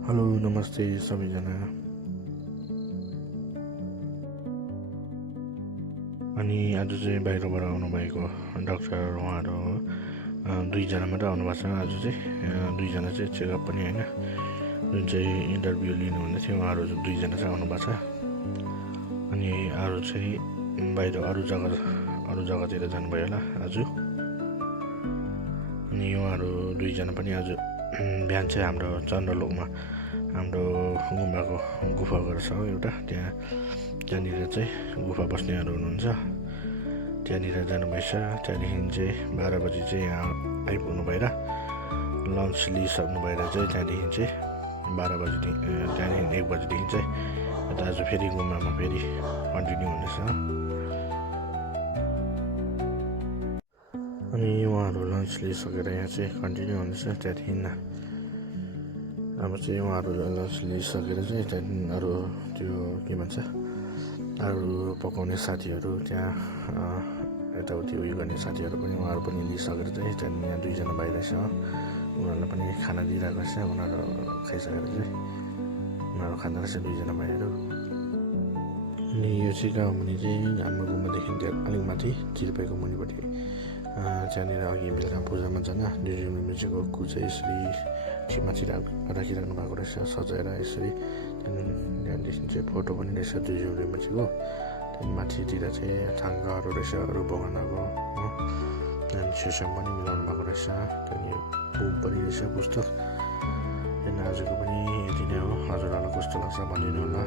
Hello नमस्ते सबैजना। अनि आज चाहिँ बाहिरबाट आउनुभएको डाक्टर उहाँहरू दुईजना मात्रै आउनुभएको छ। आज चाहिँ दुईजना चाहिँ चेकअप पनि होइन, जुन चाहिँ इन्टरभ्यू लिनुहुँदै थियो उहाँहरू दुईजना चाहिँ आउनुभएको छ। अनि अरू चाहिँ बाहिर अरू जग्गातिर जानुभयो होला आज। अनि उहाँहरू दुईजना पनि आज बिहान चाहिँ हाम्रो चन्द्रलोकमा हाम्रो गुफा घर छ एउटा, त्यहाँनिर चाहिँ गुफा बस्नेहरू हुनुहुन्छ, त्यहाँनिर जानुभएछ। त्यहाँदेखि चाहिँ 12 बजी चाहिँ यहाँ आइपुग्नु भएर लन्च लिइसक्नु भएर चाहिँ त्यहाँदेखि चाहिँ 12 बजीदेखि त्यहाँदेखि 1 बजीदेखि चाहिँ यता आज फेरि गुम्बामा फेरि कन्टिन्यू हुनेछ। अनि उहाँहरू लन्च लिइसकेर यहाँ चाहिँ कन्टिन्यू हुनेछ। त्यहाँदेखि अब चाहिँ उहाँहरू लन्च लिइसकेर चाहिँ त्यहाँदेखि अरू त्यो के भन्छ अरू पकाउने साथीहरू त्यहाँ यताउति उयो गर्ने साथीहरू पनि उहाँहरू पनि लिइसकेर चाहिँ त्यहाँदेखि यहाँ दुईजना बाहिर छ, उनीहरूलाई पनि खाना दिइरहेको छ। उनीहरू खाइसकेर चाहिँ उनीहरू खाँदो रहेछ दुईजना भाइहरू। अनि यो चाहिँ कहाँ भने चाहिँ हाम्रो गुम्बादेखि अलिक माथि चिरपाईको मुनिपट्टि त्यहाँनिर अघि बेलुका पूजामा जान डिजिमीको कु चाहिँ यसरी माथि राखिराख्नु भएको रहेछ सजाएर यसरी। त्यहाँदेखि चाहिँ फोटो पनि रहेछ डिजिमीको। त्यहाँदेखि माथितिर चाहिँ थाङ्गाहरू रहेछ अरू भगवान्हरूको, त्यहाँदेखि सेसम पनि मिलाउनु भएको रहेछ। त्यहाँदेखि बुक पनि रहेछ पुस्तक। त्यहाँदेखि आजको पनि यति नै हो। हजुरहरूलाई कस्तो लाग्छ भनिदिनु होला।